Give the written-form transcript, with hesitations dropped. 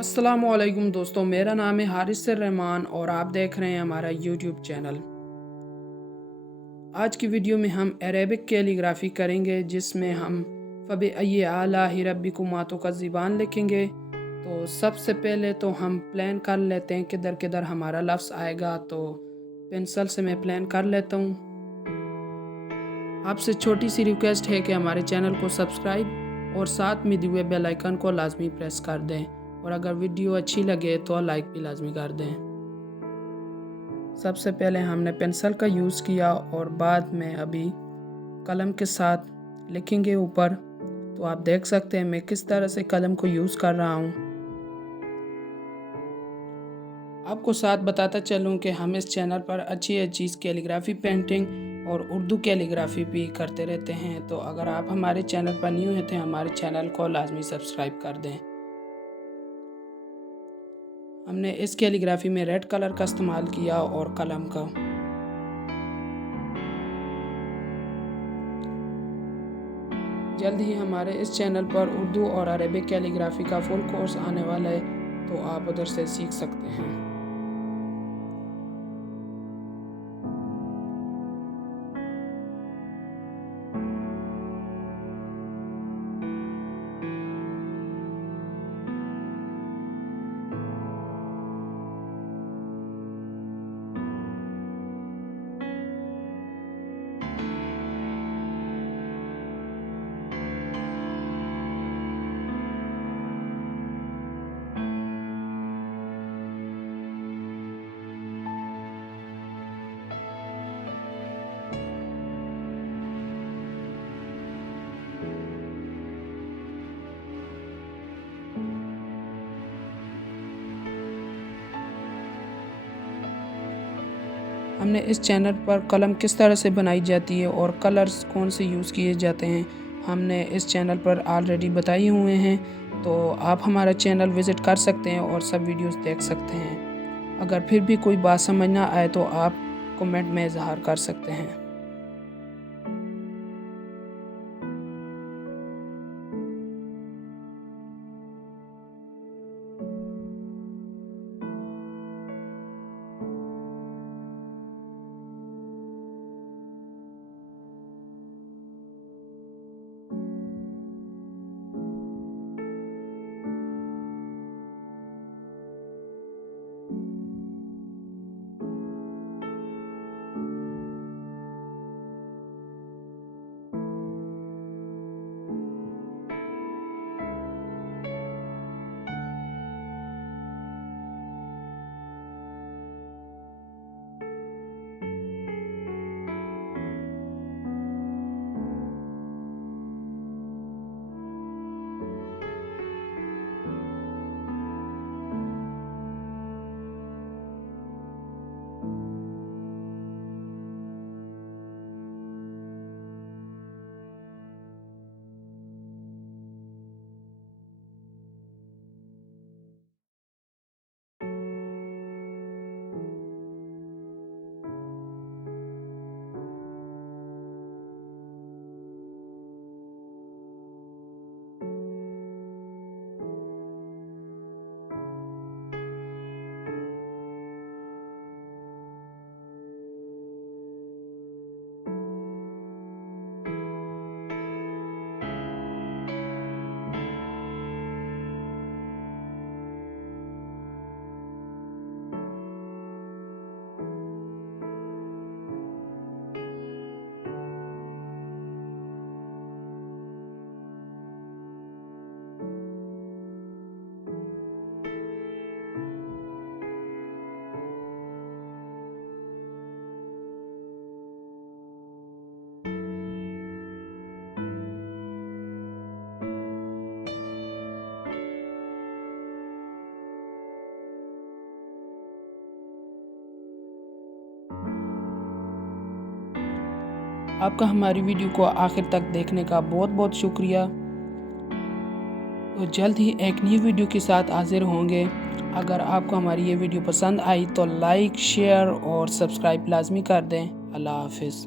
अस्सलामुअलैकुम दोस्तों, मेरा नाम है हारिस रहमान और आप देख रहे हैं हमारा यूट्यूब चैनल। आज की वीडियो में हम अरेबिक कैलीग्राफी करेंगे, जिसमें हम फ़बी आला ही रब्बिकुमा का ज़बान लिखेंगे। तो सबसे पहले तो हम प्लान कर लेते हैं किधर किधर हमारा लफ्ज़ आएगा। तो पेंसिल से मैं प्लान कर लेता हूँ। आपसे छोटी सी रिक्वेस्ट है कि हमारे चैनल को सब्सक्राइब और साथ में दिए बेल आइकन को लाजमी प्रेस कर दें, और अगर वीडियो अच्छी लगे तो लाइक भी लाजमी कर दें। सबसे पहले हमने पेंसिल का यूज़ किया और बाद में अभी कलम के साथ लिखेंगे ऊपर। तो आप देख सकते हैं मैं किस तरह से कलम को यूज़ कर रहा हूँ। आपको साथ बताता चलूँ कि हम इस चैनल पर अच्छी कैलीग्राफी पेंटिंग और उर्दू कैलीग्राफी भी करते रहते हैं। तो अगर आप हमारे चैनल पर न्यू हैं तो हमारे चैनल को लाजमी सब्सक्राइब कर दें। हमने इस कैलीग्राफी में रेड कलर का इस्तेमाल किया और कलम का। जल्द ही हमारे इस चैनल पर उर्दू और अरेबिक कैलीग्राफी का फुल कोर्स आने वाला है, तो आप उधर से सीख सकते हैं। हमने इस चैनल पर कलम किस तरह से बनाई जाती है और कलर्स कौन से यूज़ किए जाते हैं हमने इस चैनल पर ऑलरेडी बताए हुए हैं। तो आप हमारा चैनल विज़िट कर सकते हैं और सब वीडियोस देख सकते हैं। अगर फिर भी कोई बात समझ ना आए तो आप कमेंट में इज़हार कर सकते हैं। आपका हमारी वीडियो को आखिर तक देखने का बहुत बहुत शुक्रिया। तो जल्द ही एक नई वीडियो के साथ हाजिर होंगे। अगर आपको हमारी ये वीडियो पसंद आई तो लाइक, शेयर और सब्सक्राइब लाजमी कर दें। अल्लाह हाफिज़।